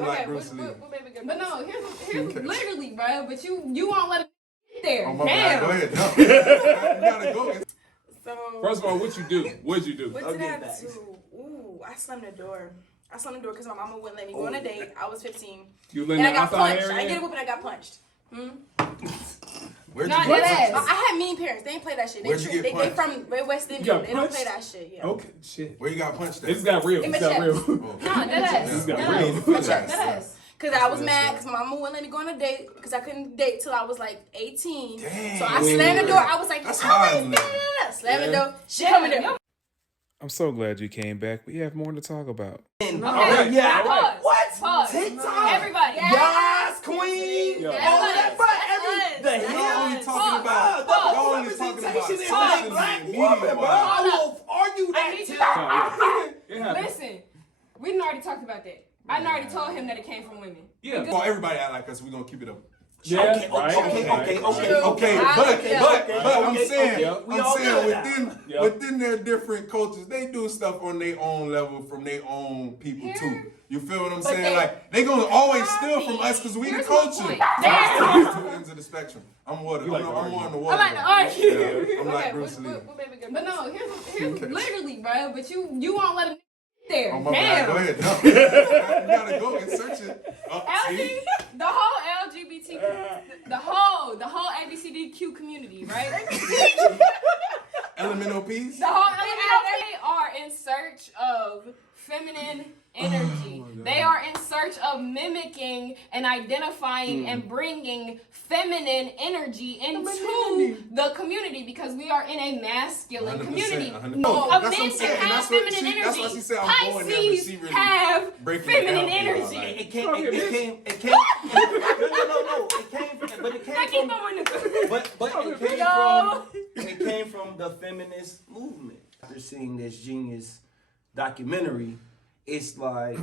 I'm like Bruce Lee. But no, here's literally, bro. But you won't let it get there. Oh, my Damn. bad. Go ahead. No. You gotta go. So First of all, what you do? What'd you do? what did I do? Ooh, I slammed the door. I slammed the door because my mama wouldn't let me go on a date. I was 15. You let And I that got outside punched. area? I get a whoop and I got punched. Where'd Not you get that punched? I had mean parents. They ain't play that shit. Where'd you get They punched? from West You Indian. got They don't punched? play that shit. Yeah. Okay, shit. Where you got punched at? This got real. In This my got real. chest. No, deadass. This got Deadass. real. Deadass. Because I was mad because my mama wouldn't let me go on a date because I couldn't date till I was like 18. Damn. So I slammed the door. I was like, That's oh, hard, wait, slam the door. She coming there. I'm so glad you came back. We have more to talk about. Okay, Yeah. pause. What? Pause. TikTok. Everybody. Yes, queen. Yeah. All of that, but the Y'all hell? only talking about. Y'all only talking about Representation in social black media. woman, bro. I Hold will argue I that need too. you It happened. Listen, we done already talked about that. I done already told him that it came from women. Yeah. Well, everybody act like us. We're gonna keep it up. Yeah, Okay, right, okay, right, okay, right. okay. But I'm saying, okay. We all good now. within their different cultures, they do stuff on their own level from their own people too. You feel what I'm saying? they- Like they gonna always steal from us because we the Here's my culture. point. There's two ends of the spectrum. I'm water. You like to I'm argue. on the I'm water. like to argue. Yeah, I'm like Okay, Bruce Lee. But no, here's literally, bro. But you won't let him get there. Oh my bad. Damn. Go ahead. No. You gotta go and search it. See? The whole LGBT, the whole ABCDQ community, right? Elemental piece. The whole they are in search of feminine energy. They are in search of mimicking and identifying and bringing feminine energy into the community because we are in a masculine 100%, community. 100%. No, That's a what I'm man saying, can and have that's what feminine she- that's energy. why she said I'm going there, but Pisces she really have breaking it feminine down for y'all, energy. like- It came. No. It came. It came. But it I came keep from. throwing this. But it came from the feminist movement. After seeing this genius documentary, it's like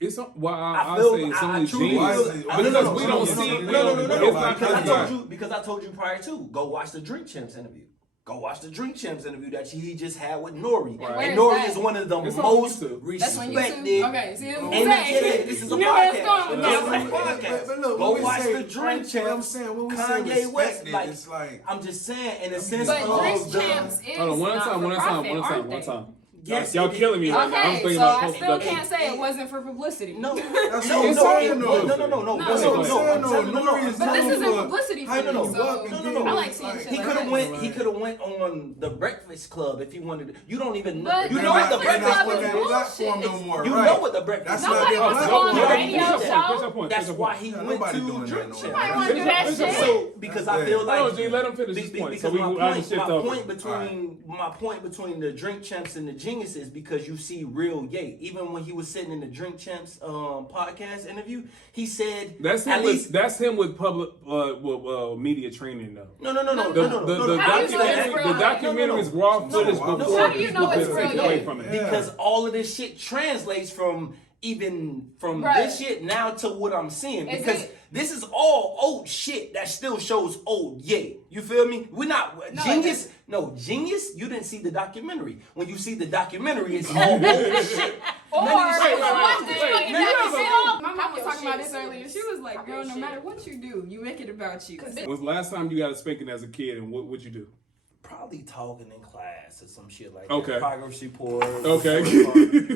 It's well, I I'll feel say it's I only truly genius. feel- Because we don't see. No, No. because I told you prior to go watch the Drink Champs interview. Go watch the Drink Champs interview that he just had with Nori. Right. And Where Nori is is that? one of the It's on most YouTube. That's on YouTube. respected. Okay, see, that's what And I'm saying. this is a You know where it's podcast. going with Yeah, this. it's a podcast. But look, Go when we watch say- the Drink what I'm Champs. saying, when we say Kanye West, respected, like it's like I'm just saying, in a sense But of Drink the. Champs is Hold on, one not time, for one profit, time. aren't Yes, Y'all it is. killing me right now. I'm Okay, thinking so about I still post-production. can't say it wasn't for publicity. No, That's no, what I'm no, saying, no, though. no. But this isn't publicity for No, me, so no. I like seeing shit He like could have that. went. He could have went on the Breakfast Club if he wanted to. You don't even know. But You the know what the Breakfast Breakfast Club Club is that platform no more, You right? know what the Breakfast That's Club not Nobody their wants to go platform. on a radio Finish your point, finish show. your point, That's finish your why point. he Yeah, went nobody to doing that Drink no more. Champs. Nobody want to do that Finish your shit. point. So because I feel Hold on, like G, let him finish his point. So because we my can shift over. point between the Drink Champs and the Geniuses because you see real Ye. Even when he was sitting in the Drink Champs podcast interview, he said That's him. at least That's him with public media training though. no. The documentary is raw footage no. before How do you know people it's get real? taken away from it. because all of this shit translates from Right. this shit now to what I'm seeing Is because it? this is all old shit that still shows old Ye. You feel me? We're not No, genius. No, genius. You didn't see the documentary. When you see the documentary, it's all old shit. Or watch this wait, fucking wait, episode. wait. My mom was talking about this earlier. She was like, "Girl, no matter what you do, you make it about you." When's the last time you got a spanking as a kid, and what'd you do? Probably talking in class or some shit like Okay. that. Progress report. Okay.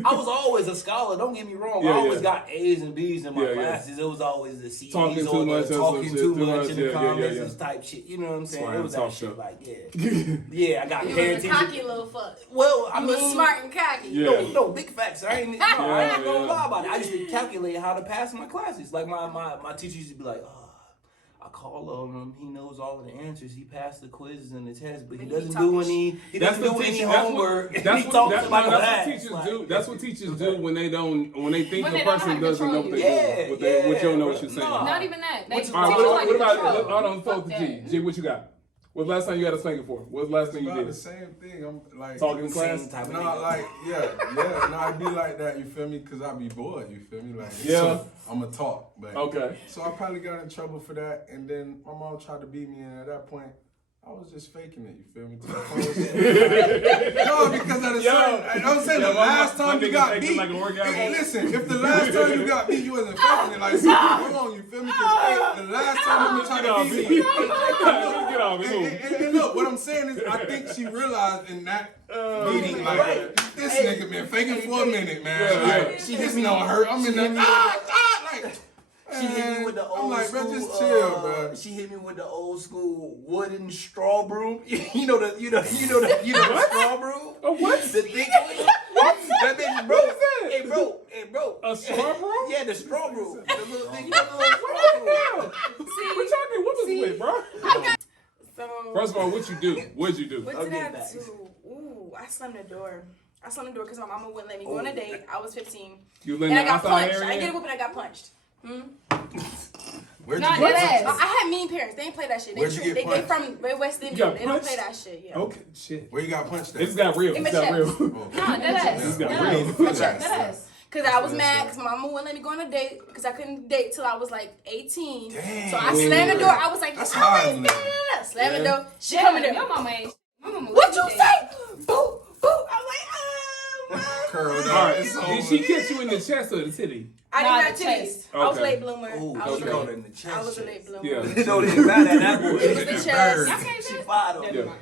I was always a scholar. Don't get me wrong. Yeah, I always yeah. got A's and B's in my Yeah, yeah. classes. It was always the C's Talking or too the much or some talking shit, too too much much. in the Yeah, comments yeah. and type shit. You know what I'm saying? Right, It was talk that shit show. like yeah. I got You parent was a teacher. cocky little fuck. Well, I You mean, was smart and cocky. Yeah. No, big facts. I ain't gonna yeah. lie about it. I used to calculate how to pass my classes. Like my teacher used to be like, I call him. He knows all of the answers. He passed the quizzes and the tests, but he doesn't do any. He doesn't do any homework. That's He talks what about that's what that. teachers do. That's what teachers do when they think When a they don't know person how to doesn't know control what you. they do. What you don't know what you're saying. Nah. Not even that. They What's- teach All right, you what like about control. hold on, Fuck talk to that. G. G, what you got? What's the last time you got a spanking for? What's the last thing you about the did? same thing. I'm like Talking in class? Same type of No, nigga. like no, I be like that. You feel me? Cause I be bored. You feel me? Like Yeah. so I'ma talk, but Okay. So I probably got in trouble for that, and then my mom tried to beat me, and at that point, I was just faking it, you feel me? No, because of the certain, I'm saying the last time you got beat. Listen, if the last time you got beat, you wasn't faking it like hold on, you feel me? The last time you tried to beat me. Get off me. And look, what I'm saying is, I think she realized in that meeting, like, this nigga been faking for a minute, man. Like, this no hurt. I'm in that. Like. She hit me with the old like, school. bro, just chill, bro. She hit me with the old school wooden straw broom. You know the straw broom. A what? The thick one. What? That bitch broke. It broke. It broke. A straw broom? Yeah, the straw broom. The little thing. The little straw broom. What y'all get whoopers with, bro? So, First of all, what you do? What'd you do? what I'll did get I back. do? Ooh, I slammed the door. I slammed the door because my mama wouldn't let me go on a date. I was 15. You And living I in the got outside punched. I area? didn't get a whooping, I got punched. Where'd Not you get that punched? I had mean parents. They ain't play that shit. Where'd you get They punched? from West You Indian. got They don't punched? play that shit. Yeah. Okay, shit. Where you got punched This at? got real. In This my got chest. real. No, deadass. got Deadass. real. Deadass. Because I was mad because my mama wouldn't let me go on a date because I couldn't date till I was like 18. Dang. So I slammed the door. I was like, That's "Oh, hard, wait, man. slam the door. She Damn, coming there. your mama ain't. My mama What you was say? Boo, boo. I'm like, Curled All right. up. It's Did she catch you in the chest or the titty? I Nah, did not the chase. chest. I was Okay. late bloomer. Ooh, I was she late. got in the chest. I was a late bloomer. Yeah. You know they mad at that boy. It was the That chest. bird. Y'all can't She say fired him. Yeah.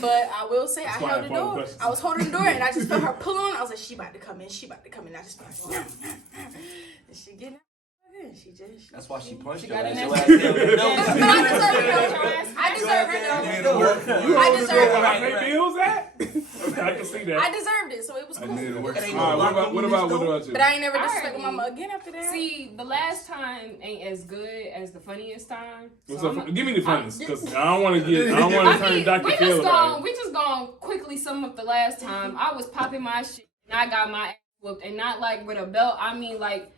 But I will say That's I why held I the follow door. questions. I was holding the door and I just felt her pull on. I was like, she about to come in. She about to come in. I just felt and she getting out. She just. That's why she punched your got ass. in Your there. ass held no. I deserved it though. I deserved You it though. You I hold the door when I deserved pay it. bills at? I can see that. I deserved it, so it was I cool. knew it worked. Ain't All no right, lock what on about this door. you? But I ain't never Alright. disrespect my mama again after that. See, the last time ain't as good as the funniest time. What's So up? I'm- Give me the funniest, because I don't want to get. I don't want to turn Dr. Phil about it. we just gonna quickly sum up the last time. I was popping my shit and I got my ass whooped, and not like with a belt. I mean like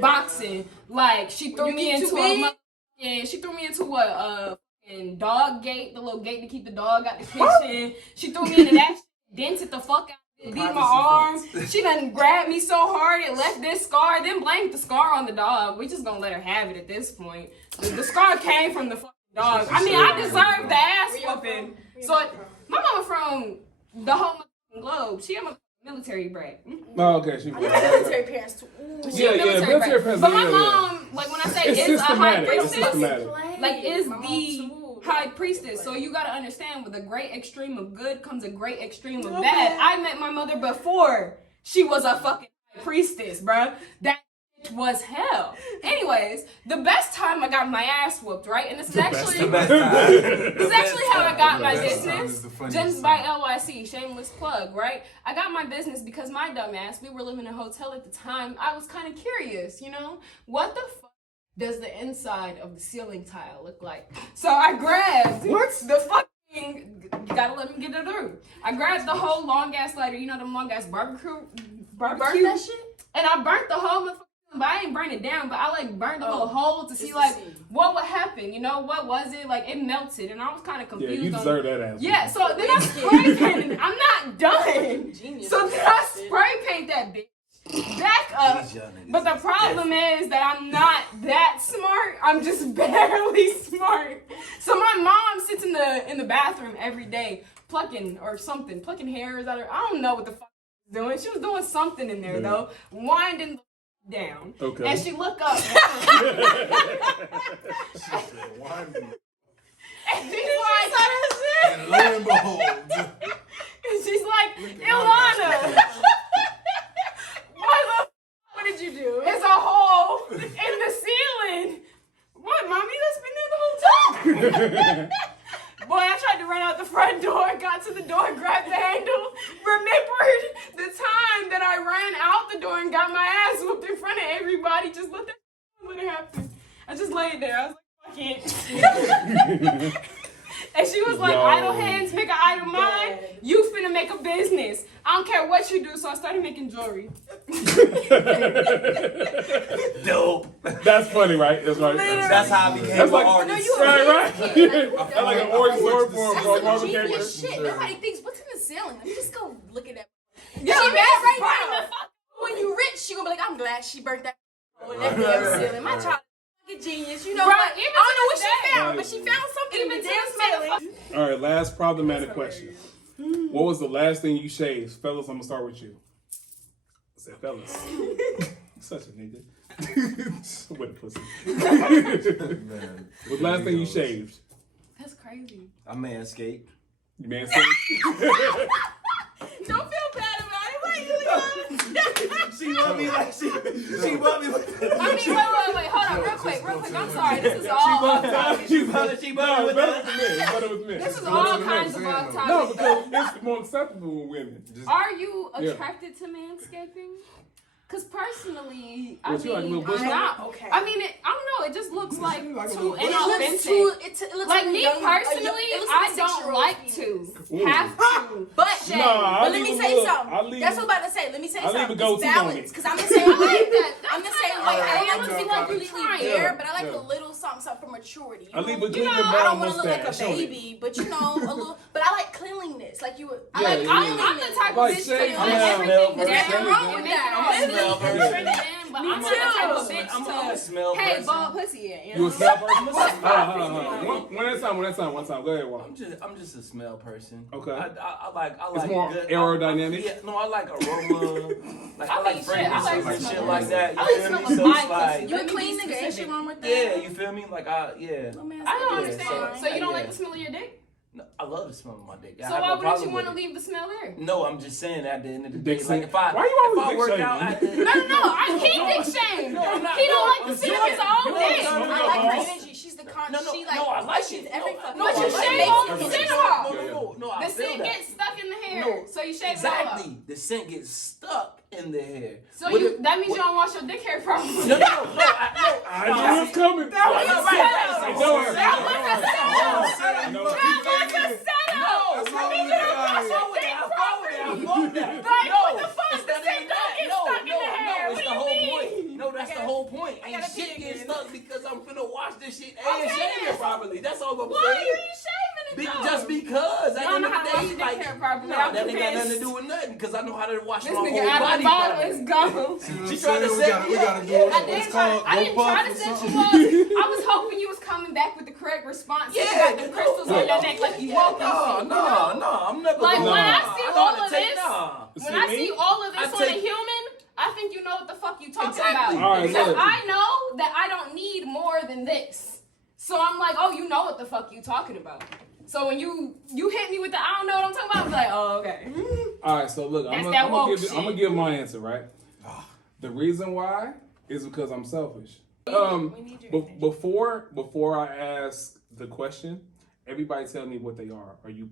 boxing. Like she threw When you me get into too a big? yeah, she threw me into a fucking dog gate, the little gate to keep the dog out the kitchen. She threw me into that shit, dented the fuck out. Beat my arm. She done grabbed me so hard it left this scar. Then blamed the scar on the dog. We just gonna let her have it at this point. The scar came from the fucking dog. I mean, I deserved the ass whooping. So my mama from the whole motherfucking globe. She a military brat. Oh, okay, she. I got military parents too. Ooh. She a military military brat. parents, But my yeah. mom, like when I say It's is a high systematic. It's priestess, systematic. like is My mom the too. high priestess. So you gotta understand, with a great extreme of good comes a great extreme of bad. I met my mother before she was a fucking high priestess, bruh. That was hell. Anyways, the best time I got my ass whooped, right? And this is actually The best time. this is actually how I got my best time business. is the funniest Just by time. LYC, shameless plug, right? I got my business because my dumb ass, we were living in a hotel at the time. I was kind of curious, you know? What the fuck does the inside of the ceiling tile look like? So I grabbed the fucking, you gotta let me get it through. I grabbed the whole long ass lighter, you know them long ass barbecue? Burnt that shit? And I burnt the whole motherfucking, but I ain't burn it down, but I like burned the little hole to see to like see. what would happen, you know? What was it? Like it melted and I was kind of Yeah, confused. you on deserve that ass. Yeah, so then I spray painted. I'm not done. Genius. So then I spray paint that bitch back up. These young niggas But the is problem is that I'm not that smart. I'm just barely smart. So my mom sits in the bathroom every day plucking or something, plucking hairs out of her. I don't know what the fuck she was doing. She was doing something in there though, winding the down. Okay. And she look up. And she's like, And lo and behold, and she's like, Ilana, what did you do? It's a hole in the ceiling. What, mommy? That's been there the whole time. Boy, I tried to run out the front door, got to the door, grabbed the handle, remembered the time that I ran out the door and got my ass whooped in front of everybody. Just let it happen. I just laid there. I was like, fuck it. And she was like, Yo. idle hands make an idle mind. You finna make a business. I don't care what you do. So I started making jewelry. Dope. That's funny, right? That's right. That's how I became That's an like- artist. No, you Right, right. That's That's like an origin story for a Marvel character. genius shit. Nobody thinks, what's in the ceiling? Let me just go look at that. Yeah, she man, mad right burn now. When you rich, she gonna be like, I'm glad she burnt that hole in that damn ceiling. My child a genius. You know Right, what? I even don't know to what this she day. found, but she found something. Even Even to damn this silly. All right, last problematic question. What was the last thing you shaved? Fellas, I'm gonna start with you. I said fellas. Such a nigga. What a pussy. Man. What's the last thing you shaved? That's crazy. I manscaped. You man said Don't feel bad about it. Why you doing? She love me like she love me like I mean, wait. Hold on, real quick. I'm sorry. This is all. she love me no, with better that. with men. Better with men. This is all kinds of off topic. No, because it's more acceptable with women. Are you attracted to manscaping? Because personally, I What, you like a mean, little bush I'm not. Okay. I mean, I don't know. It just looks like like a too little bush. inauthentic. It looks Like a me young- personally, it looks I a don't 6-year-old like penis. to have to. But shave. Nah, but let me say something. That's what I'm about to say. Let me say I leave something. a goatee It's on balance. it. Because I'm the same I like way. that. I'm the same That's way. kinda I don't like- want to be Yeah. completely Yeah. bare, but I like Yeah. a little something for maturity. I leave a know? Cleveland I brown don't want to look like a mustache on it. baby, but you know, a little. But I like cleanliness. Like you, I Yeah, like yeah, I'm the type of Like, bitch shave to down, let everything smell down Nothing wrong and with make it that. all I'm smell a good, smell but Me I'm not the type of too. bitch I'm to a smell hey, person. ball pussy, yeah. You a smell person? I'm a smell One at a time. One time. Go ahead, Juan. I'm just a smell person. Okay. I like It's more good, aerodynamic? Yeah, no, I like aroma. Like I like shit, fragrances I like and smell shit of like that. You I like feel smell me? of So my it's like, pussy. You a Let me clean be nigga? Ain't shit specific. wrong with that? yeah, you feel me? Like I No don't manscaping is understand. fine. So you don't like Yeah. the smell of your dick? No, I love the smell of my dick. I So have why no wouldn't problem you want to with it. leave the smell there? No, I'm just saying at the end of the Dick day, sing- like if I Why you always if I dick work shaming? out at the He dick shamed. No, I'm not. He don't No, like the I'm smell of his saying- own no, dick. no, no, I no, like her no. energy. She's the con. No, She like. no, I like she's it. every No, fucking. no, But I you like shave it. all the scent off. No, I The feel scent that. gets stuck in the hair, No, so you shave it all up. Exactly. The scent gets stuck in the hair. So What you if- that means what- you don't wash your dick hair properly. No, I knew it was coming. That was a setup. I know it. That was a setup. I know it. That was a setup. That's all I need we you to got. wash your dick properly. Like, what the fuck? It's The not scent even don't that. get No, stuck in the hair. it's What the do you whole mean? point. No, that's the whole point. Ain't gotta shit pee get again. stuck because I'm finna wash this shit and Okay, shave then. it properly. That's all I'm Why are saying. you shaving it though? Just because. At You the don't end know of how the to wash day, your dick like, hair properly. nah, I'm that ain't got nothing to pissed. do with nothing because I know how to wash This my whole nigga out of body the bottle properly. is gone. See what I'm She tried to saying? set me We gotta up. do I what's didn't called try to puff set or you something. up. I was hoping you was coming back with the correct response. Yeah, You got the crystals on your neck like you woke up. No, I'm never Like, gonna- when I Nah, see know all how to of take- this, nah. When I see all of this I on a take- human, I think you know what the fuck you talking Exactly. about. All right, Because look. I know that I don't need more than this. So I'm like, oh, you know what the fuck you talking about. So when you hit me with the I don't know what I'm talking about, I'm like, oh, okay. All right, so look, That's I'm that woke gonna shit. give my answer, right? The reason why is because I'm selfish. We need your energy. Before I ask the question, everybody tell me what they are. Are you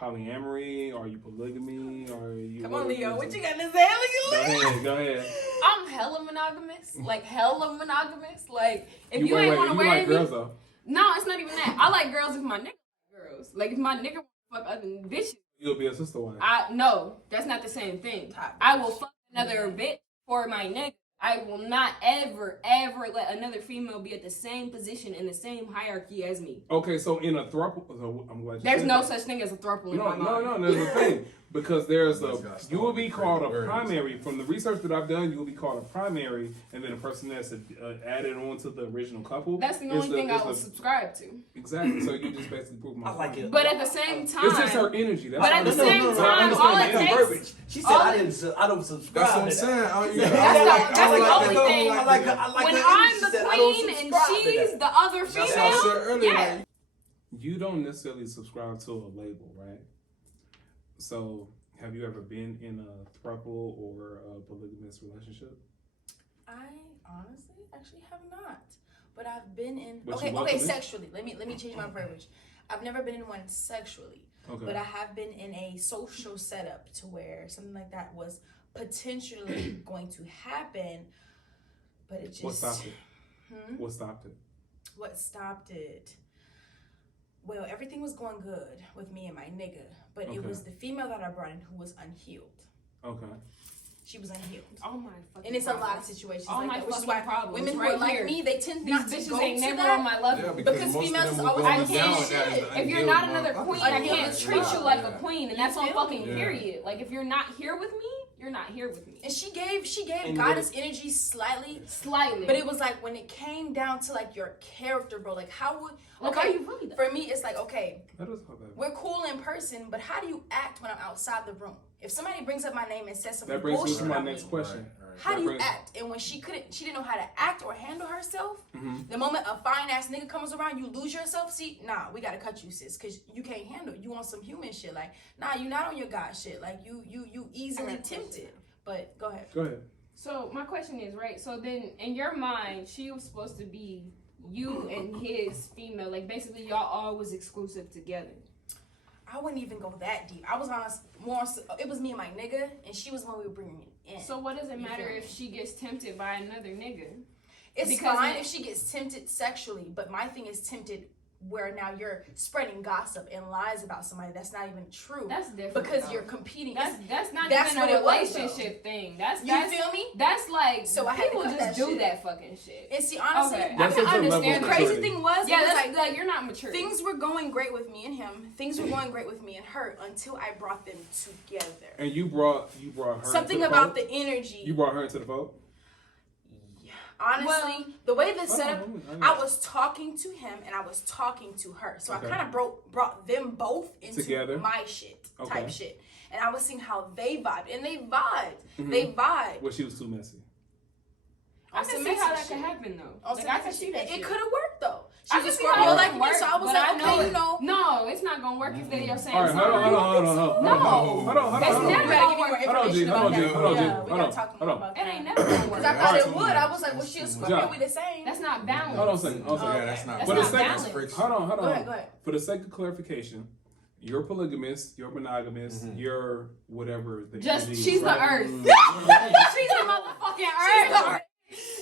polyamory? Are you polygamy? Are you? Come on, Leo. What you got to say? Go ahead. I'm hella monogamous. Like, hella monogamous. Like, if you wait, ain't want to you wear like me. girls though. No, it's not even that. I like girls if my nigga like girls. Like, if my nigga want to fuck other bitches. You'll be a sister wife. No, that's not the same thing. I will fuck another bitch for my nigga. I will not ever let another female be at the same position in the same hierarchy as me. Okay, so in a throuple, so I'm glad you There's said no that. such thing as a throuple in my mind. No, there's a thing. Because there's That's got you will be crazy called a words. primary. From the research that I've done, you will be called a primary, and then a person that's added on to the original couple. That's the only thing I will subscribe to. Exactly. So you just basically prove my I like point. it. But at the same time, It's just her energy. That's But all at the I'm same saying. time, I all it understand takes- that. She said all I don't subscribe. That's what I'm to saying. that. That's the only thing. I like her when energy. I'm She the said, I don't queen and subscribe to she's that. the other That's what I said female, earlier. yeah. Like, You don't necessarily subscribe to a label, right? So, have you ever been in a throuple or a polygamous relationship? I honestly actually have not, but I've been in. But Okay, you welcome it? sexually. Let me change my verbiage. I've never been in one sexually, Okay. but I have been in a social setup to where something like that was potentially going to happen, but it just. What stopped it? Hmm? What stopped it? What stopped it? Well, everything was going good with me and my nigga, but Okay. it was the female that I brought in who was unhealed. Okay. She was unhealed. Oh my fucking And it's a lot of problems. situations All like my that, which is fucking why problems women who right are like here. me, they tend These not to bitches go ain't to never that. on my level. yeah, Because most of females them is will always go like, down "Can't with that shit." as If you're unhealed not another motherfuckers. queen, I can't Unhealed treat you child. like a queen, and that's on feel fucking me? period. Like, if you're not here with me, you're not here with me. And she gave And goddess energy slightly, but it was like when it came down to like your character, bro. Like how would Are you really? For me, it's like okay, That is not bad. we're cool in person, but how do you act when I'm outside the room? If somebody brings up my name and says something That brings me bullshit to my about next me, question. how do you act? And when she didn't know how to act or handle herself, the moment a fine ass nigga comes around, you lose yourself. See, nah, we gotta cut you, sis, cause you can't handle it. You want some human shit. Like, nah, you not on your God shit. Like you easily tempted. But go ahead. Go ahead. So my question is, right? So then, in your mind, she was supposed to be you and his female. Like basically, y'all all was exclusive together. I wouldn't even go that deep. I was honest, it was me and my nigga, and she was when we were bringing it in. So what does it matter if she gets tempted by another nigga? It's fine if she gets tempted sexually, but my thing is tempted where now you're spreading gossip and lies about somebody that's not even true. That's different. Because you're competing. That's not that's even what a it was, relationship thing. You feel me? That's like So I had to people cut just that do shit. that fucking shit. And see, honestly, Okay. I That's can a certain level understand. of The crazy maturity. thing was, Yeah, it was that's like you're not mature. things were going great with me and him. Things were going great with me and her until I brought them together. And you brought her Something into the about vote? the energy. You brought her into the vote? Honestly, the way this Hold on, setup, hold on. I was talking to him and I was talking to her. So Okay. I kind of brought them both into Together? my shit, Okay. type shit. And I was seeing how they vibed. And they vibed. They vibed. Well, she was too messy. I On can some see how that messy could shit. happen though. On Like some I can messy see shit. that. It shit. could have worked though. I She was can a see how Scorpio it like can me, work, so I was but like, I know okay, it- you know. No, it's not gonna work if they're saying All right, hold on. something. Hold on. It's You never gotta gonna give me more work. Hold on, G, information hold on, about G, that. hold on, G, Yeah, we hold gotta on, talk hold more on. about It that. ain't never gonna work. Because I thought it would. I was like, well, she a Scorpio, Yeah. we the same. That's not balanced. Hold on a second. Yeah, that's not. That's For the not sake- balanced. Hold on. Go ahead. For the sake of clarification, you're polygamous, you're monogamous, you're whatever. The Just energy is, she's the right? earth. She's the motherfucking earth.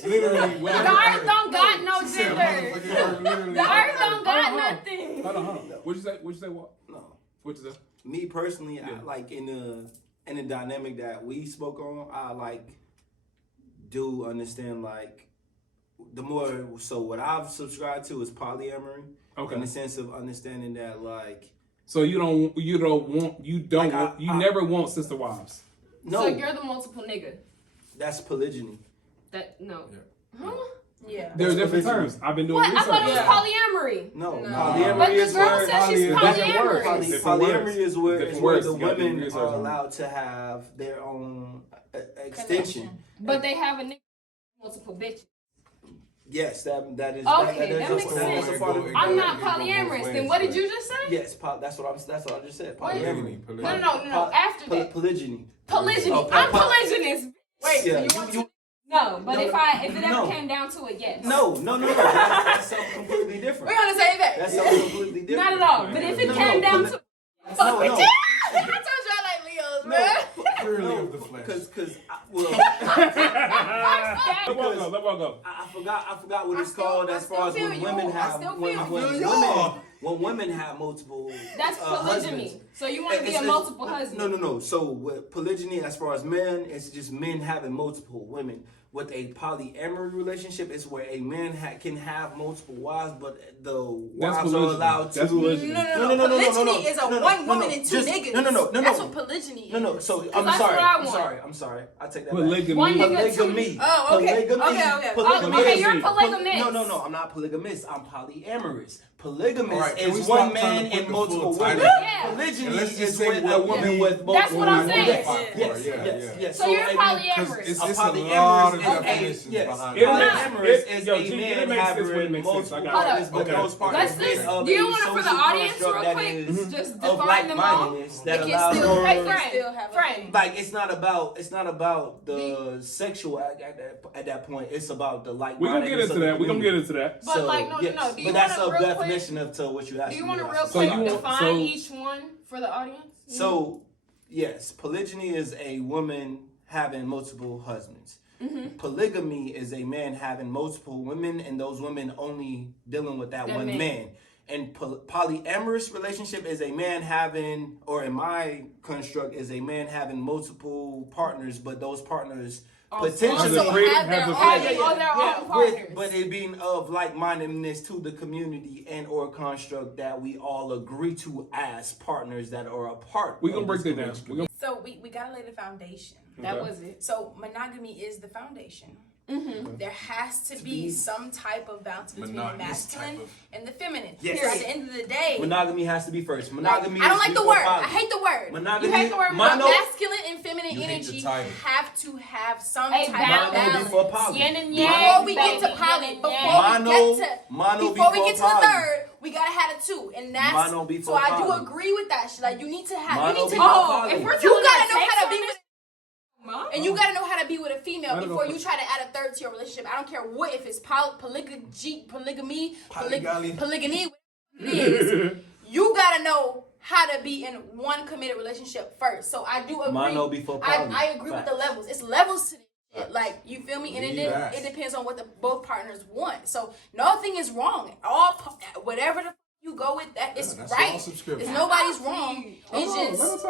Literally, The earth don't got no gender. Literally. The earth don't got Hold on. nothing. Hold on. What'd you say? What? No. What'd you say? Me personally, Yeah. I, like in the dynamic that we spoke on, I like do understand like the more. So what I've subscribed to is polyamory. Okay. In the sense of understanding that like So you never want sister wives. no, So you're the multiple nigga. that's polygyny. That no. Yeah. Huh? Yeah. There are That's different polygyny. terms. I've been doing What? I research. thought it was Yeah. polyamory. No, No. polyamory But the is girl where said she's Different words. polyamory. Different words. polyamory is where Different words. the You gotta do women research are on it. allowed to have their own extension. But they have a nigga multiple bitches. Yes, that is. Okay, is that a- makes that's sense. a part of- I'm not polyamorous. Then what did you just say? Yes, that's what I just said. Wait. Polyamory. No. After that, Polygyny. polygyny. Oh, I'm polygynous. Wait, Yeah, you want you- to? No, but No, if it ever no. came down to it, yes. No. That's something completely different. We're on the same page. That's something completely different. Not at all. But if it No, came down to I No, told you I like Leos, man. Purely of the flesh. Because Let one go. I forgot what I it's still- called I as still far as feel when you. women I have still when feel when you. women when women have multiple that's polygyny. husbands. So you want to be a It's- multiple husband. No. So with polygyny, as far as men, it's just men having multiple women. With a polyamory relationship, it's where a man can have multiple wives, but the wives are polygyny. allowed to. That's polygyny. No. Polygyny is a one woman and two niggas. No. That's what polygyny is. No. So that's what I want. I'm sorry. I take that Polygamy. back. One nigga, two Polygamy. Oh, okay. Polygamy. Okay. Polygamy. Okay, you're polygamous. No. I'm not polygamous. I'm polyamorous. Polygamous All right, can we is stop one trying to man put and the multiple full women. title? Yeah. Polygyny And let's just is say with a what woman we- with multiple That's what I'm women. saying. Yes. So you're if you- polyamorous. It's A a lot of polyamorous is definitions yes. behind It it. Polyamorous is Yo, a G, it man makes sense when it having makes sense. multiple I got it. partners, but Okay. those partners Let's made just. of Do you a want it for the social audience construct real that quick? is Just of define them all. like-mindedness that They can allows still- for they can friend. still have a Friend. thing. like it's not about the sexual at that point. It's about the like. We're gonna get into that. We're gonna get into that. But like, no. Do you but want that's to a real quick? definition of to what you asked. Do you me want to about. real So quick you want- define so- each one for the audience? So, yes, polygyny is a woman having multiple husbands. Polygamy is a man having multiple women, and those women only dealing with that one man. And polyamorous relationship is a man having, or in my construct, is a man having multiple partners, but those partners potentially Also have their own partners. but it being of like-mindedness to the community and or construct that we all agree to as partners that are a part. We're gonna break that down. So we gotta lay the foundation. That was it. So monogamy is the foundation. There has to be some type of balance between the masculine and the feminine. Yes. At the end of the day, Monogamy has to be first. Monogamy. I don't like the before word. poly. I hate the word. Monogamy. You hate the word. Masculine and feminine You hate energy the title. have to have some A type of Mono balance. before poly. Yin and yang. Before we get to baby, poly, yin and before yang. before we get to the poly. third, we gotta have a two, and that's Mono so before I do poly. agree with that shit. Like you need to have, Mono you need to before know, poly. If we're you telling gotta her know take how to be some with. Mom? And you gotta know how to be with a female Let her before go you try to add a third to your relationship. I don't care what, if it's polygamy, Polygyny. whatever it is. You gotta know how to be in one committed relationship first. So I do agree. Mono before poly. I agree with the levels. It's levels to this shit. Like, you feel me? And Yes. it depends on what the both partners want. So nothing is wrong. Whatever the you go with, that is that's right. all subscription. It's nobody's wrong. It's just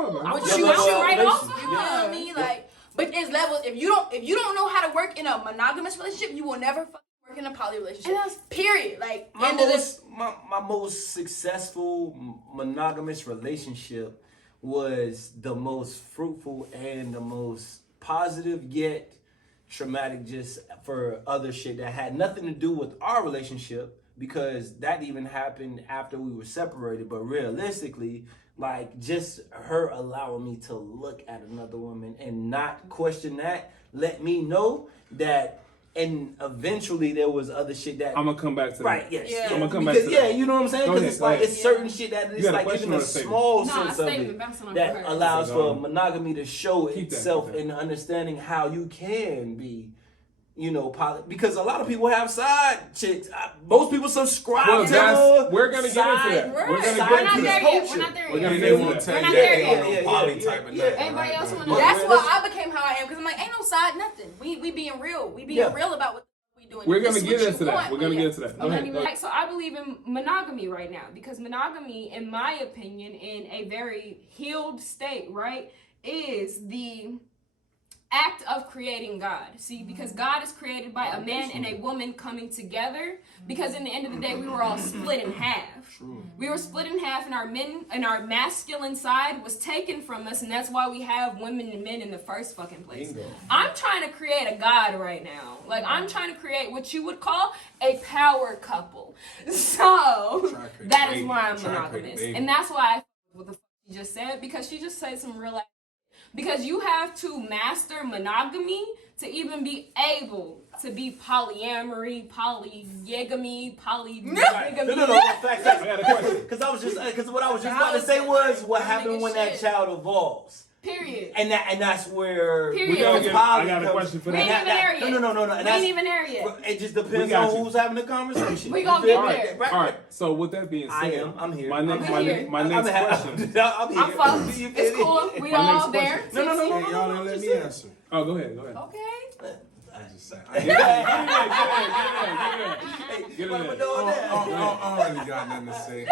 what you right choose. off. You feel me? Like, but there's levels. If you don't know how to work in a monogamous relationship, you will never fucking work in a poly relationship. Period. Like, My most successful monogamous relationship was the most fruitful and the most positive yet traumatic, just for other shit that had nothing to do with our relationship, because that even happened after we were separated. But realistically, like, just her allowing me to look at another woman and not question that let me know that. And eventually there was other shit that I'm gonna come back to that. right, yes. Yeah. I'm gonna come Because, back to that. you know what I'm saying? Go Because ahead, it's go like ahead. it's certain shit that You it's got a like question even or a a statement? small No, a sense of statement it bouncing off that her. allows Okay, go for on. monogamy to show Keep that, itself keep that. in understanding how you can be, because a lot of people have side chicks. Most people subscribe Well, to we're gonna get into that. We're gonna Side get We're not into there that. yet. We're not there We're yet. gonna And get they into won't that. tell We're you not that there they yet. on Yeah, no poly yeah, type of yeah. nothing. Everybody right? else But- wanna but- That's But why let's- I became how I am, because I'm like, ain't no side nothing. We being real. We being Yeah. real about what we doing. We're If gonna this get what you into that. want, We're gonna yeah. get into that. Go ahead. Go ahead. Like, so I believe in monogamy right now, because monogamy, in my opinion, in a very healed state, right, is the act of creating God. See, because God is created by a man and a woman coming together, because in the end of the day, we were all split in half. We were split in half, and our masculine side was taken from us, and that's why we have women and men in the first fucking place. Bingo. I'm trying to create a God right now. Like, I'm trying to create what you would call a power couple. So that is why I'm monogamous, and that's why what the fuck she just said, because she just said some real. Because you have to master monogamy to even be able to be polyamory, polygamy, No, fact. I got a question. Because what I was just about to say was what happened when that child evolves. Period. And that's where Period. we We're gonna I got a question for We that. ain't even there yet. No. And We that's, ain't even there yet. it just We depends got on you. who's having the conversation. We gonna You feel get me? there. Right. All right. So with that being said, I'm here. My next I'm here. question. I'm here. I'm fucked. You feel It's me? cool. We My all next there. question. No. Hey, y'all don't let me answer. Oh, go ahead. Go ahead. Okay. I'm just saying. Get in Hey, what am I there. doing there? I don't really got nothing to say.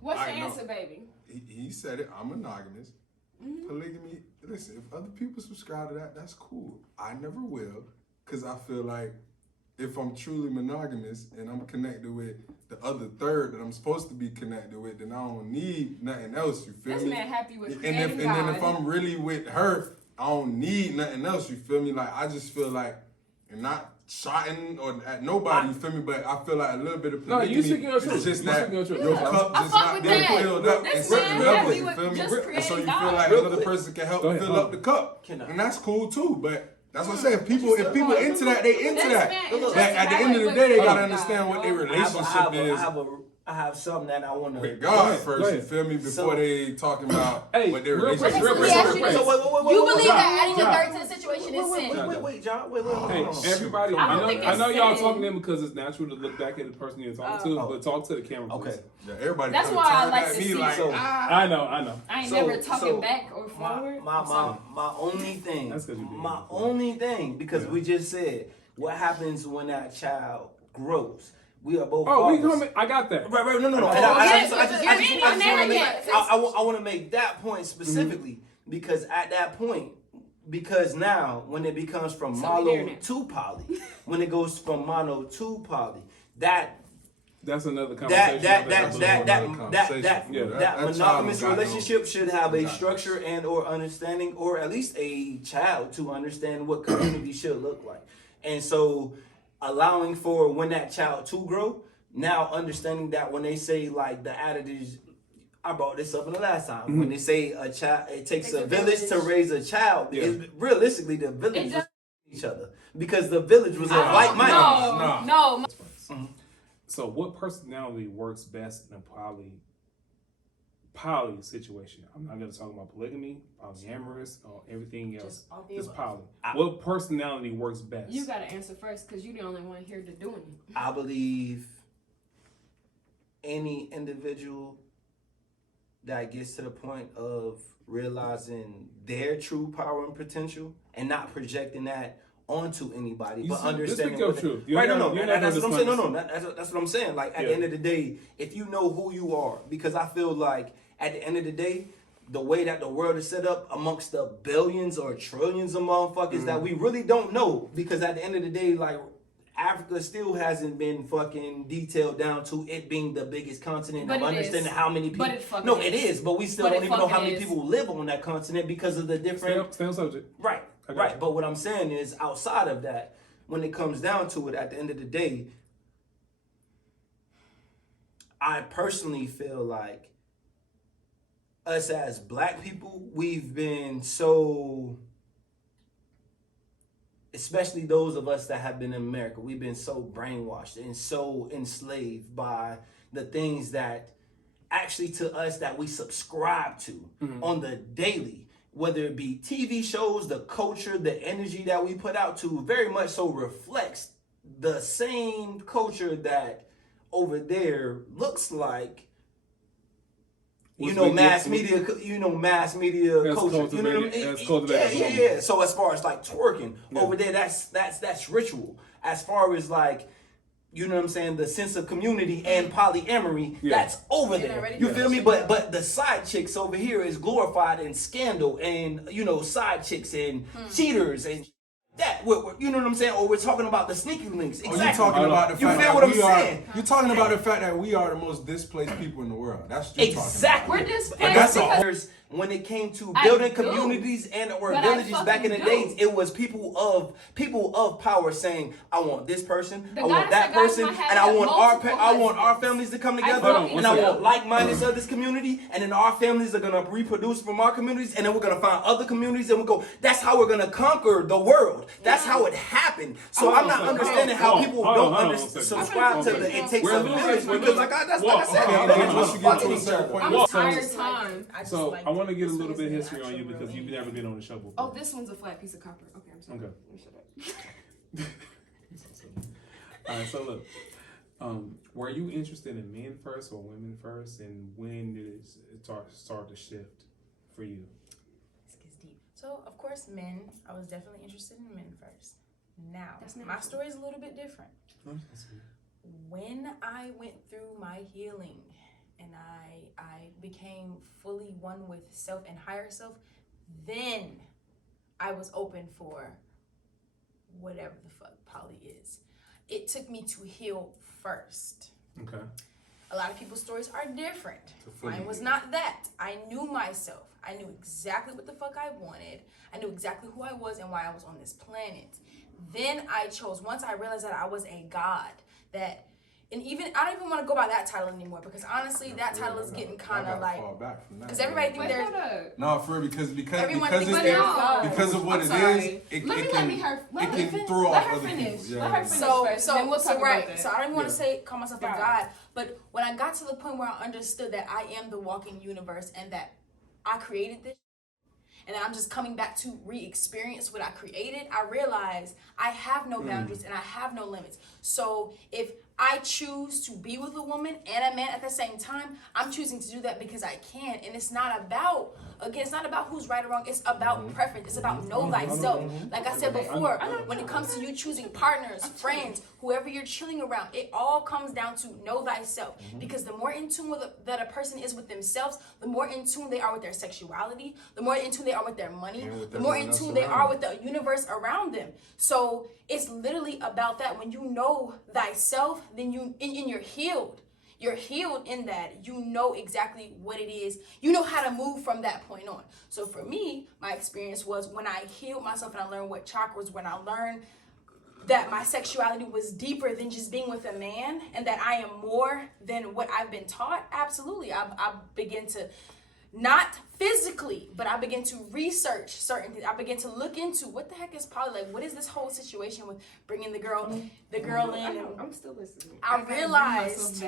What's your I know. answer, baby? He said it. I'm monogamous. Polygamy. Listen, if other people subscribe to that, that's cool. I never will, because I feel like if I'm truly monogamous and I'm connected with the other third that I'm supposed to be connected with, then I don't need nothing else. You feel This me? man happy with And creating then if God. I'm really with her, I don't need nothing else. You feel me? Like, I just feel like, and not shotting or at nobody. You feel me? But I feel like a little bit of No, polygamy you speaking your truth. is just You that speaking your truth. your Yeah. cup I just fuck not with being that. filled up This in certain man levels. happy You with feel me? just And so you creating feel God. like Real another quick. person can help Go ahead, fill hold up the cup, Can I- and that's cool too. But that's what I'm saying. People, if people into that, they into This that. man is Look, just But at the happy end of the with day, they creating gotta God, understand what their dog. relationship is I have something that I want to. with God Go first. ahead. You feel me? Before So- they talking about Hey, what their real quick, relationship real Let quick, me is. ask you real this. quick. You believe John, that adding a John. third to the situation is sin? Wait, John. Wait. Hey, everybody, I don't I think know it's y'all sin. talking to them because it's natural to look back at the person you're talking to, but talk to the camera, please. Okay. Yeah, everybody That's could why I turn like at to me see like, So- I know. I ain't So- never talking so back or forward. My only thing. That's 'cause you being my nice. only thing, because Yeah. we just said what happens when that child grows. We are both. Oh, we fathers. coming. I got that. Right. No. And Oh, I yes, you're in on that yet. want to make that point specifically because at that point Because now, when it becomes from mono to poly, when it goes from mono to poly, that's another conversation. That monogamous relationship should have a structure and or understanding, or at least a child to understand what community should look like. And so allowing for when that child to grow, now understanding that when they say like the attitudes, I brought this up in the last time, when they say a child, it takes a village to raise a child, realistically the village was each other. Because the village was like-minded. No. So what personality works best in a poly situation? I'm not going to talk about polygamy, polyamorous, or everything else. Just poly. What personality works best? You got to answer first because you're the only one here to doing it. I believe any individual that gets to the point of realizing their true power and potential and not projecting that onto anybody, but understanding that's what I'm saying. That's what I'm saying. Like at the end of the day, if you know who you are, because I feel like at the end of the day, the way that the world is set up amongst the billions or trillions of motherfuckers that we really don't know, because at the end of the day, like Africa still hasn't been fucking detailed down to it being the biggest continent of understanding how many people. It is, but we still don't even know how many people live on that continent because of the different. Stay on subject. Right. Right, but what I'm saying is, outside of that, when it comes down to it, at the end of the day, I personally feel like us as black people, we've been so, especially those of us that have been in America, we've been so brainwashed and so enslaved by the things that actually to us that we subscribe to on the daily. Whether it be TV shows, the culture, the energy that we put out to very much so reflects the same culture that over there looks like, mass media culture. You know what I mean? Yeah. So as far as like twerking over there, that's ritual. As far as like, you know what I'm saying, the sense of community and polyamory, that's over there. You feel me? But the side chicks over here is glorified in scandal and, side chicks and cheaters and that. You know what I'm saying? Or we're talking about the sneaky links. Exactly. You're talking about the fact that what I'm saying? You're talking about the fact that we are the most displaced people in the world. That's what you're talking about. We're displaced. And that's all. When it came to building communities and or villages back in the days, it was people of power saying, I want this person, I want that person, and I want our families to come together, and I want like-minded of this community, and then our families are gonna reproduce from our communities, and then we're gonna find other communities, and that's how we're gonna conquer the world. That's how it happened. So I'm not understanding how people don't subscribe to the it takes a village, because like I said, I'm tired time. So I want to get a little bit of history on you because you've never been on the show before. Oh, this one's a flat piece of copper. Okay, I'm sorry. Okay. All right, so look, were you interested in men first or women first, and when did it start to shift for you? This gets deep. So, of course, men. I was definitely interested in men first. Now, my story is a little bit different. When I went through my healing and I became fully one with self and higher self, then I was open for whatever the fuck poly is. It took me to heal first. Okay. A lot of people's stories are different. Mine was not that. I knew myself. I knew exactly what the fuck I wanted. I knew exactly who I was and why I was on this planet. Then I chose, once I realized that I was a god, and even, I don't even want to go by that title anymore, because honestly, that title is getting kind of like, because everybody think they're... No, for real, because of what it is, it can throw off other people. Let her finish first. So I don't even want to call myself a god, but when I got to the point where I understood that I am the walking universe and that I created this, and then I'm just coming back to re-experience what I created, I realized I have no boundaries and I have no limits. So if I choose to be with a woman and a man at the same time, I'm choosing to do that because I can. And it's not about Again, it's not about who's right or wrong. It's about preference. It's about know thyself. Like I said before, when it comes to you choosing partners, friends, whoever you're chilling around, it all comes down to know thyself. Because the more in tune that a person is with themselves, the more in tune they are with their sexuality, the more in tune they are with their money, the more in tune they are with the universe around them. So it's literally about that. When you know thyself, then you're healed. You're healed in that you know exactly what it is. You know how to move from that point on. So for me, my experience was when I healed myself and I learned what chakras, when I learned that my sexuality was deeper than just being with a man and that I am more than what I've been taught. Absolutely. I began to, not physically, but I began to research certain things. I began to look into what the heck is poly, like what is this whole situation with bringing the girl in. I'm still listening. I realized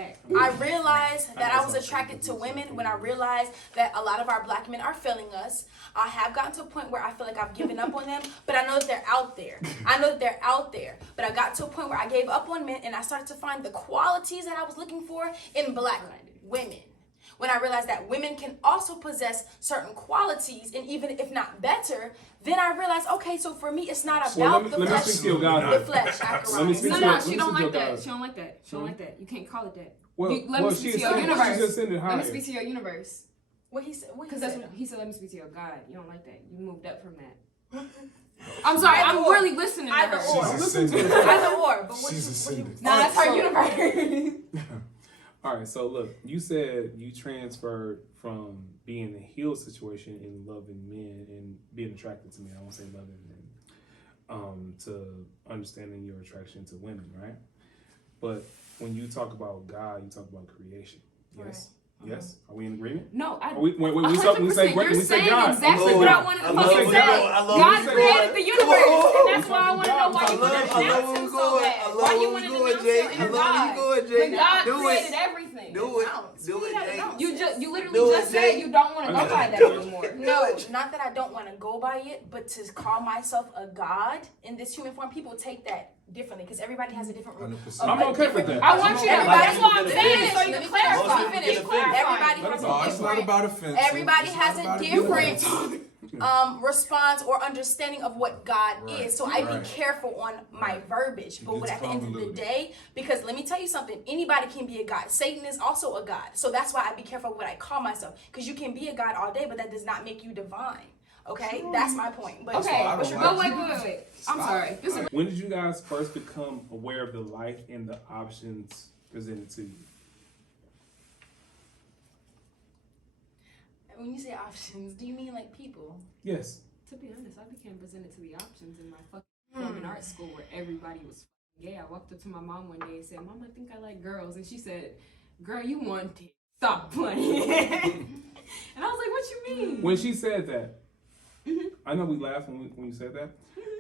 that I was attracted to women when I realized that a lot of our black men are failing us. I have gotten to a point where I feel like I've given up on them, but I know that they're out there. But I got to a point where I gave up on men and I started to find the qualities that I was looking for in black women. When I realized that women can also possess certain qualities, and even if not better, then I realized, okay, so for me, it's not about the flesh. The flesh. No, she don't like that. She don't like that. You can't call it that. Let me speak to your universe. Let me speak to your universe. What he said? Because that's what he said. Let me speak to your God. You don't like that. You moved up from that. I'm sorry. I'm really listening to her. Either or. But She's ascended. No, that's her universe. All right, so look, you said you transferred from being in a healed situation and loving men and being attracted to men. I won't say loving men, to understanding your attraction to women, right? But when you talk about God, you talk about creation. Yes. Right. Yes. Are we in agreement? No, we say God. Exactly what I wanted to fucking say. God created the universe, and that's why I want to know why you want to denounce him so bad. Why you want to denounce him and God? When God created everything. Do it, Jay. You literally just said you don't want to go by that anymore. No, not that I don't want to go by it, but to call myself a God in this human form, people take that differently because everybody has a different. I'm okay with that. I want you to. That's what I'm saying. So you can clarify. Everybody has a different. It's not about offense. Everybody has a different response or understanding of what God is. So I be careful on my verbiage. But at the end of the day, because let me tell you something, anybody can be a God. Satan is also a God. So that's why I be careful what I call myself. Because you can be a God all day, but that does not make you divine. Okay, that's my point. But okay, wait. I'm sorry. When did you guys first become aware of the life and the options presented to you? When you say options, do you mean like people? Yes. To be honest, I became presented to the options in my fucking in art school where everybody was gay. I walked up to my mom one day and said, "Mom, I think I like girls," and she said, "Girl, you want it. Stop playing." And I was like, "What you mean?" When she said that. I know we laughed when you said that,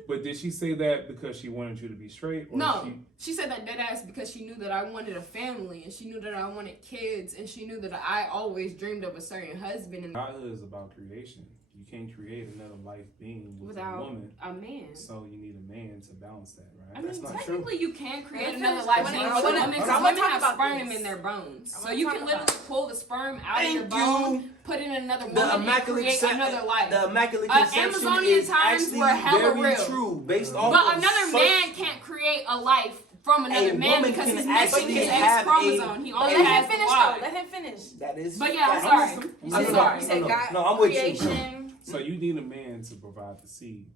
but did she say that because she wanted you to be straight? Or no, she said that dead ass because she knew that I wanted a family and she knew that I wanted kids and she knew that I always dreamed of a certain husband. And Godhood is about creation. You can't create another life being without a woman. A man. So you need a man to balance that, right? I mean, that's not technically true. you can create another life being a woman because women have sperm in their bones. So you can literally pull the sperm out of your bone, put it in another woman, and create another life. The immaculate conception Amazonian is times actually were hella very real. true, based off but of another man can't create a life from another man because he's missing his X chromosome. He only has Y. Let him finish. That is. But yeah, I'm sorry. I'm sorry. You said God, no, I'm with creation. So you need a man to provide the seed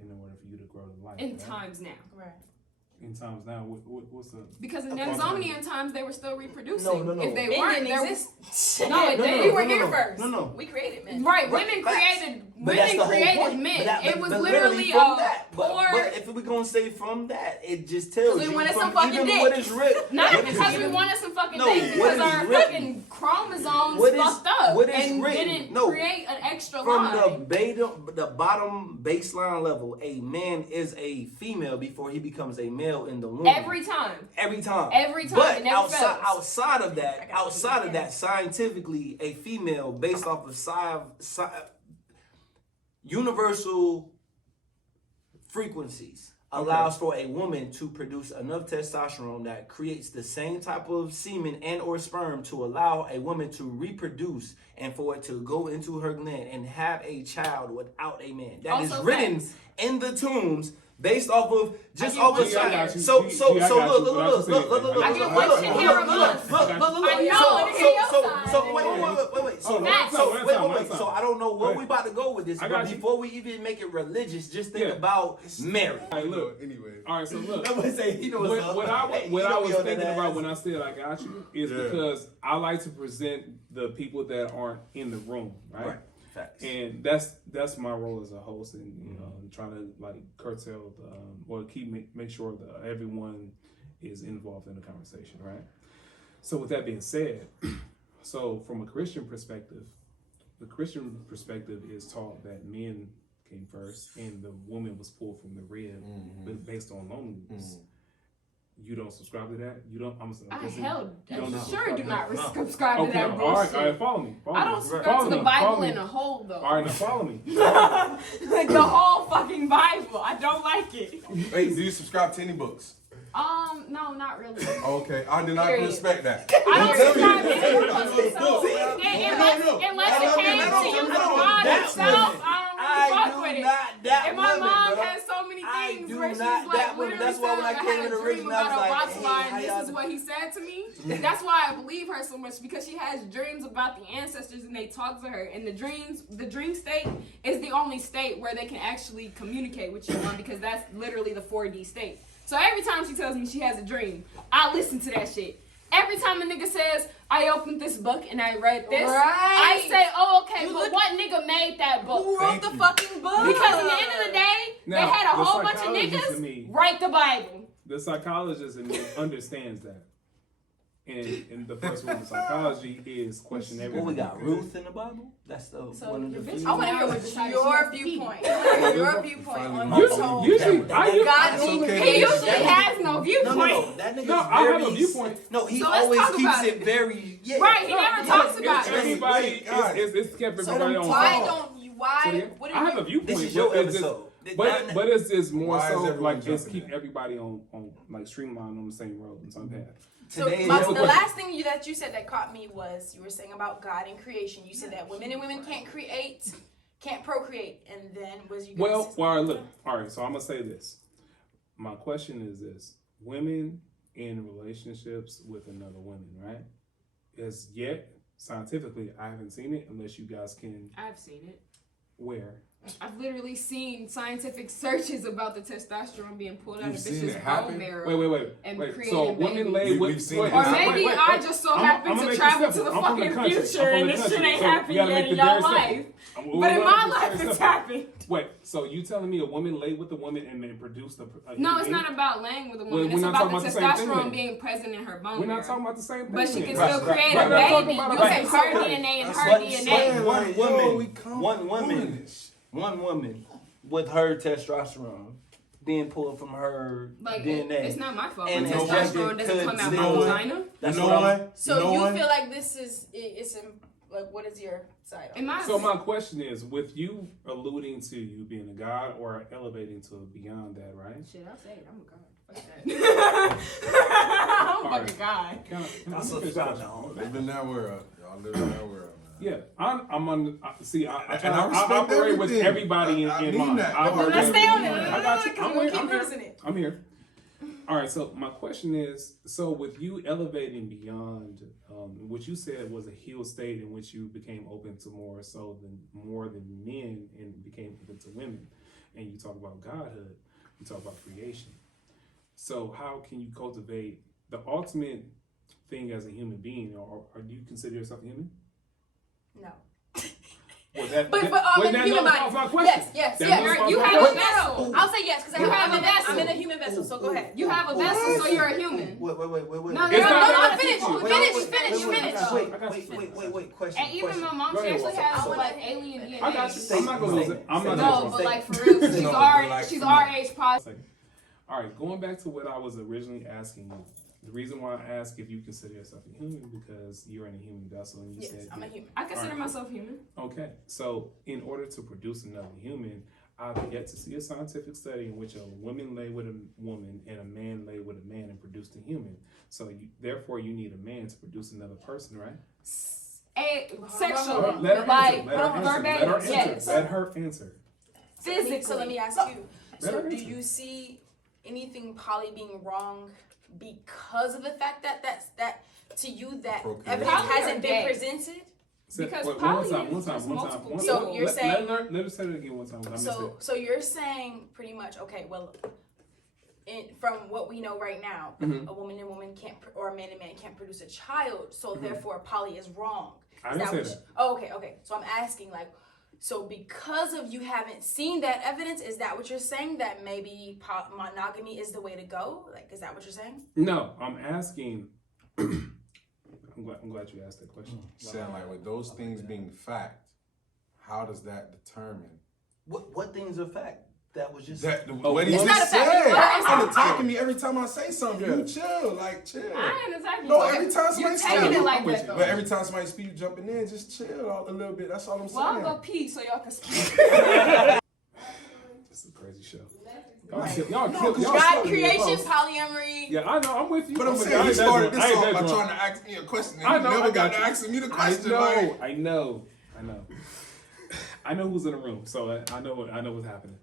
in order for you to grow the life. In times now. Right. In times now, what's the? Because in Amazonian times they were still reproducing. No. If they weren't, didn't exist. No, it didn't. We were here first. No. We created men. Right. Women created men. It was literally poor. But if we're gonna say from that, it just tells you. We wanted some from fucking dick. What is written. Not because we wanted some fucking dick. Because our fucking chromosomes fucked up and didn't create an extra line. From the bottom baseline level, a man is a female before he becomes a male in the womb. Every time. But it never fails. outside of that, scientifically, a female based off of universal frequencies. allows for a woman to produce enough testosterone that creates the same type of semen and or sperm to allow a woman to reproduce and for it to go into her gland and have a child without a man. That is written in the tombs. Based off of just off of science. So look. I get one shit here a month. Wait. So I don't know where we about to go with this, but before we even make it religious, just think about Mary. All right, look. Anyway. All right, so look. I'm gonna say he knows what I was thinking about when I said I got you is because I like to present the people that aren't in the room, right? Facts. And that's my role as a host, and trying to like curtail make sure that everyone is involved in the conversation, right? So with that being said, so from a Christian perspective, the Christian perspective is taught that men came first and the woman was pulled from the rib based on loneliness. You don't subscribe to that? You don't? I sure do not subscribe to that bullshit. All right, follow me. I don't subscribe to the Bible in a whole, though. All right, now follow me. Like the whole fucking Bible. I don't like it. Wait, do you subscribe to any books? No, not really. Okay, I did not respect that. I don't subscribe to any books. Unless it came to you from God himself, I don't really fuck with it. And my mom has so many things where she's like, literally that's why when I came in the dream original, I was about a like, Rottweiler, and this is what he said to me. That's why I believe her so much, because she has dreams about the ancestors and they talk to her. And the dream state is the only state where they can actually communicate with you on, because that's literally the 4D state. So every time she tells me she has a dream, I listen to that shit. Every time a nigga says, I opened this book and I read this, I say, oh, okay, but what nigga made that book? Who wrote the fucking book? Because at the end of the day, they had a whole bunch of niggas write the Bible. The psychologist in me understands that. And the first rule of psychology is question everything. What we got? Ruth in the Bible? That's the one of the few. I want to hear your viewpoint. Your viewpoint on this whole. Usually, he usually has no viewpoint. No, that nigga I have a viewpoint. No, he always keeps it very. Yeah. Right, he never talks about it. Everybody, it's kept everybody on. Why? I have a viewpoint. This is your episode. But it's more so like just keep everybody on like streamlined on the same road and same path. So the last thing that you said that caught me was you were saying about God and creation. You said that women can't procreate, and then was you? Well, all right. So I'm gonna say this. My question is this: women in relationships with another woman, right? As yet, scientifically, I haven't seen it unless you guys can. I've seen it. Where? I've literally seen scientific searches about the testosterone being pulled out of bitches' bone marrow. Wait. And So women lay with... Or maybe I just so happen to travel to the fucking future and this shit ain't happened yet in your life. But in my life, it's happened. Wait, so you telling me a woman lay with a woman and then produce the... No, it's not about laying with a woman. It's about the testosterone being present in her bone marrow. We're not talking about the same thing. But she can still create a baby. You take her DNA and her DNA. One woman with her testosterone being pulled from her DNA. It's not my fault. And testosterone doesn't come out my vagina. That's why. So you feel like this is like, what is your side on it? So my question is, with you alluding to you being a god or elevating to beyond that, right? Shit, I'll say it. I'm a god. I'm a fucking god. Live in that world. Y'all live in that world. Yeah, I'm on. See, I operate with everybody in mind. Let's stay on it. I got you. I'm here. it. All right. So my question is: so with you elevating beyond, what you said was a healed state in which you became open to more than men and became open to women, and you talk about godhood, you talk about creation. So how can you cultivate the ultimate thing as a human being, or do you consider yourself a human? No. But I'm in a human body. Yes. You have a vessel. I'll say yes because I'm in a human vessel. So go ahead. You have a vessel, so you're a human. Wait. No, finish. Wait. Question. And even my mom, she actually has like alien DNA. I got you. I'm not gonna lose it. No, but like for real, she's our age positive. All right, going back to what I was originally asking you. The reason why I ask if you consider yourself a human because you're in a human vessel and you said I'm a human. I consider myself human. Okay, so in order to produce another human, I've yet to see a scientific study in which a woman lay with a woman and a man lay with a man and produced a human. So therefore, you need a man to produce another person, right? Sexually, Let her like answer. yes. Let her answer. Physically. So let me ask you. So do you see anything poly being wrong because of the fact that to you that evidence hasn't been presented? Because one time. So you're saying let her say it again one time. So you're saying pretty much, okay, well, from what we know right now, a woman and woman can't, or a man and man can't produce a child. So therefore, poly is wrong. I didn't say that. Okay. So I'm asking, like, so because of you haven't seen that evidence, is that what you're saying? That maybe monogamy is the way to go? Like, is that what you're saying? No, I'm asking. I'm glad you asked that question. Saying like with those things being fact, how does that determine? What things are fact? That was just what he just said. I'm attacking me every time I say something. You chill. I ain't attacking No, you. every time somebody You're taking it like that, though. But every time somebody speaks, you jumping in, just chill a little bit. That's all I'm saying. Well, I'll go pee so y'all can speak. It's a crazy show. God creation, polyamory. Yeah, I know. I'm with you. But I'm saying he started this off by trying to ask me a question, and you never got to asking me the question. I know. I know who's in the room, so I know what's happening.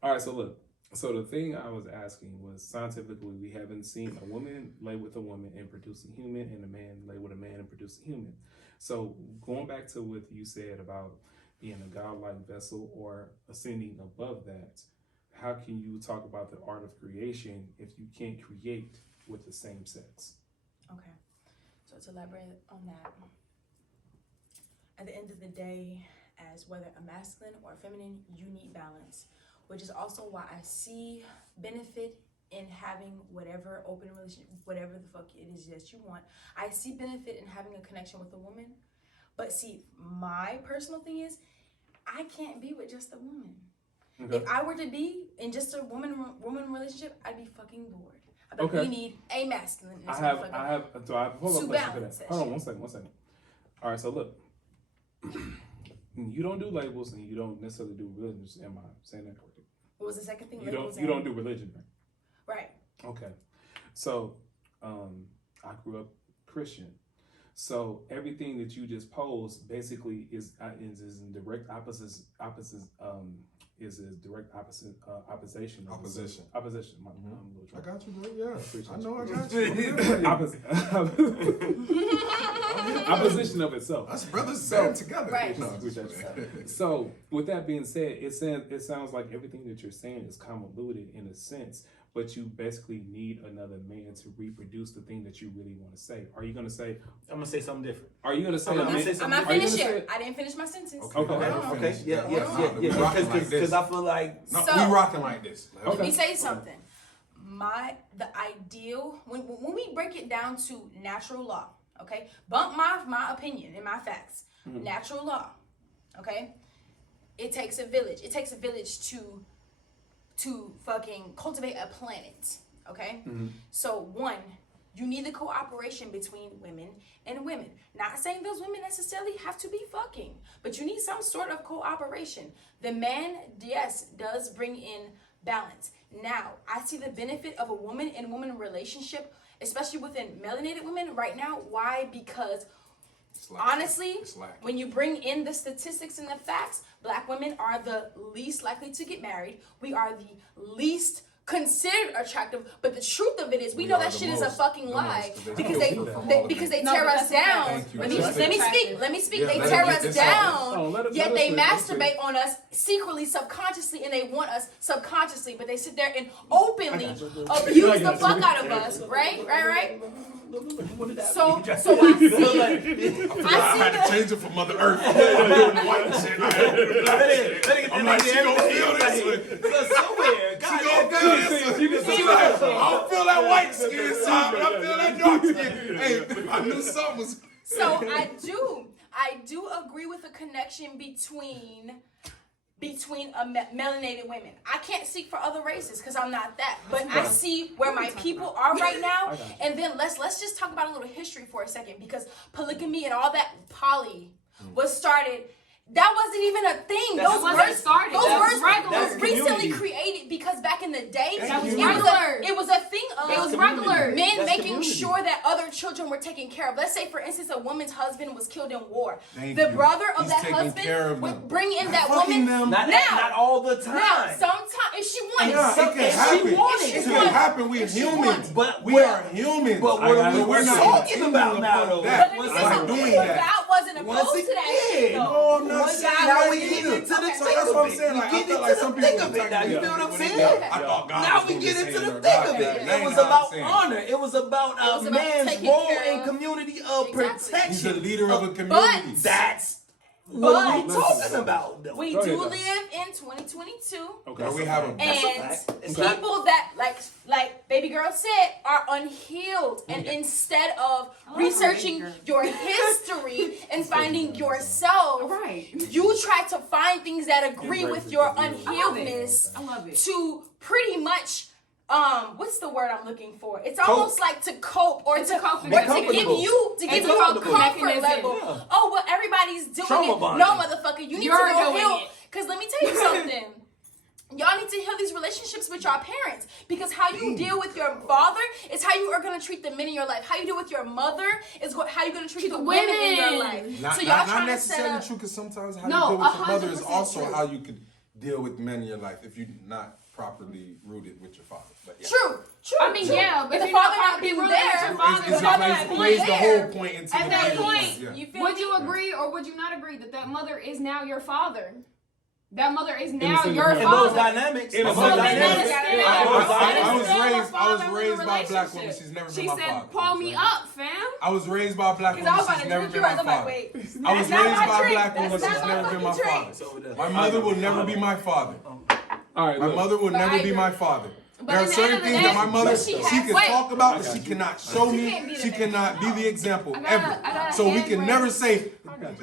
All right, so look. So the thing I was asking was, scientifically, we haven't seen a woman lay with a woman and produce a human, and a man lay with a man and produce a human. So going back to what you said about being a godlike vessel or ascending above that, how can you talk about the art of creation if you can't create with the same sex? Okay, so to elaborate on that, at the end of the day, as whether a masculine or a feminine, you need balance, which is also why I see benefit in having whatever open relationship, whatever the fuck it is that you want. I see benefit in having a connection with a woman, but see, my personal thing is, I can't be with just a woman. Okay. If I were to be in just a woman relationship, I'd be fucking bored. But we need a masculine. I have a follow-up question for that. Hold on, one second. All right, so look, you don't do labels and you don't necessarily do religion. Am I saying that correctly? What was the second thing? You don't do religion, right? Right. Okay. So, I grew up Christian. So everything that you just posed basically is in direct opposition. Opposition. I got you, bro. Yeah, I know I got you. Opposition of itself. Us brothers stand together. Right. So with that being said, it sounds like everything that you're saying is convoluted in a sense, but you basically need another man to reproduce the thing that you really want to say. Are you going to say? I'm going to say something different. Are you going to say? I'm not finished yet. I didn't finish my sentence. Okay. Yeah. Because I feel like we rocking like this. Let me say something. The ideal when we break it down to natural law, okay? Bump my opinion and my facts. Mm-hmm. Natural law, okay? It takes a village. It takes a village to fucking cultivate a planet, okay? Mm-hmm. So one, you need the cooperation between women and women. Not saying those women necessarily have to be fucking, but you need some sort of cooperation. The man, yes, does bring in balance. Now, I see the benefit of a woman and woman relationship, especially within melanated women right now. Why? Because honestly, when you bring in the statistics and the facts, Black women are the least likely to get married. We are the least considered attractive, but the truth of it is we know that shit is a fucking lie because they tear us down. Let me speak. They tear us down, yet they masturbate on us secretly, subconsciously, and they want us subconsciously, but they sit there and openly abuse the fuck out of us, right? So I had to change it for Mother Earth. White shit. I'm like, she gonna feel this. She gonna feel this. I don't feel that white skin side, but I feel that dark skin. Hey, I knew something was. So I do agree with a connection between melanated women. I can't speak for other races because I'm not that, but I see where my people are right now. And then let's just talk about a little history for a second, because polygamy and all that poly was started That wasn't even a thing. Those words started. Those words regular. recently created because back in the day, that was regular. It was a thing of it was regular. Men making sure that other children were taken care of. Let's say, for instance, a woman's husband was killed in war. The brother of that husband would bring in that woman. Not all the time. Now, sometimes if she wanted, it can happen. We're humans, but we are humans. But what are we talking about now? But God wasn't opposed to that. No, I'm not saying now we get into the that's what I'm saying. Like, I felt like some people of it now. You feel what I'm saying? I thought God now we get into the thick of it. It was about honor. It was about a man's role in community of protection. He's a leader of a community. That's what we're talking about, though. We do live in 2022. Okay, we have them. And people that, like baby girl said, are unhealed. And instead of researching your history and finding yourself, you try to find things that agree with your unhealedness to pretty much what's the word I'm looking for? It's almost like to cope or to give you a comfort level. Yeah. Oh, well, everybody's doing it. No, motherfucker, you need to go heal. Because let me tell you something. Y'all need to heal these relationships with your parents, because how you deal with your father is how you are going to treat the men in your life. How you deal with your mother is how you're going to treat the women in your life. Not necessarily true, because sometimes how you deal with your mother is also how you could deal with men in your life if you're not properly rooted with your father. But yeah. True. I mean, but if the father not being there, it plays the whole point into at that point. Yeah. Would you agree or would you not agree that mother is now your father? That mother is now your father. In those dynamics. I was raised by a black woman. She's never been my father. She said, "Pull me up, fam." I was raised by a black woman. She's never been my father. I was raised by a black woman. She's never been my father. My mother will never be my father. All right, my mother will never be my father. There are certain things that my mother, she can talk about, but she cannot show me. She cannot be the example ever. So we can never say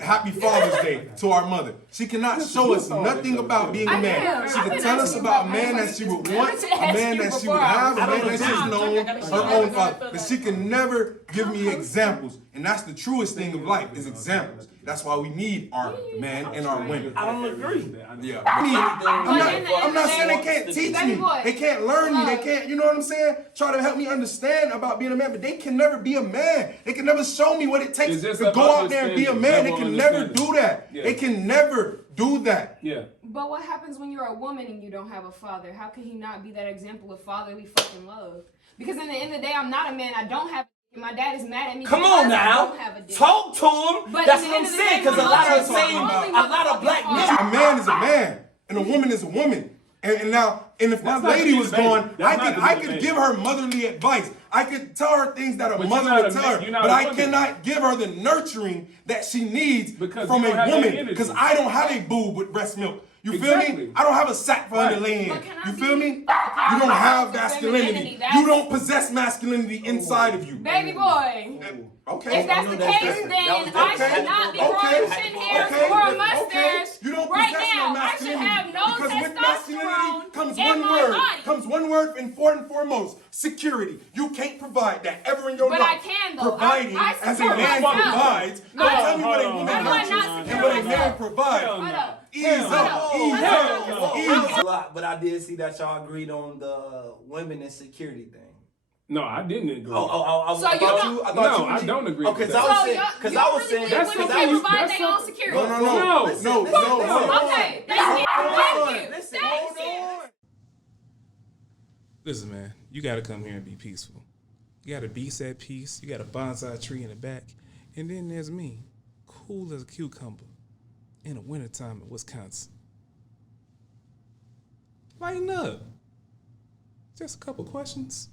Happy Father's Day to our mother. She cannot show us nothing about being a man. She can tell us about a man that she would want, a man that she would have, a man that she's known, her own father. But she can never give me examples. And that's the truest thing of life, is examples. That's why we need our men and our women. I don't agree. Yeah. I'm not saying they can't teach me. They can't learn me. They can't, you know what I'm saying? Try to help me understand about being a man. But they can never be a man. They can never show me what it takes to go out there and be a man. They can never do that. They can never do that. Yeah. But what happens when you're a woman and you don't have a father? How can he not be that example of fatherly fucking love? Because in the end of the day, I'm not a man. I don't have. My dad is mad at me. Come on now, talk to him. But that's what I'm saying. Because a lot of black men. A man is a man, and a woman is a woman. And if my lady was gone, I could give her motherly advice. I could tell her things that a mother would tell her, but I cannot give her the nurturing that she needs from a woman, because I don't have a boob with breast milk. You feel me? I don't have a sack for her to lay in. You feel me? You don't have masculinity. You don't possess masculinity inside of you. Baby boy. Okay. If that's the case, then I should not be growing chin hairs or a mustache. You don't right possess now. no I should have no because with masculinity comes in one my word. body. Comes one word, and foremost, security. You can't provide that ever in your life. But I can, though. Providing I as a man provides. Don't tell me what a woman nurtures and what a man provides. Ease up. But I did see that y'all agreed on the women and security thing. No, I didn't agree. I don't agree. Because I was saying that's because they provide their own security. No. Okay, thank you. Listen, man, you got to come here and be peaceful. You got a beast at peace. You got a bonsai tree in the back. And then there's me, cool as a cucumber, in the wintertime in Wisconsin. Lighten up. Just a couple questions.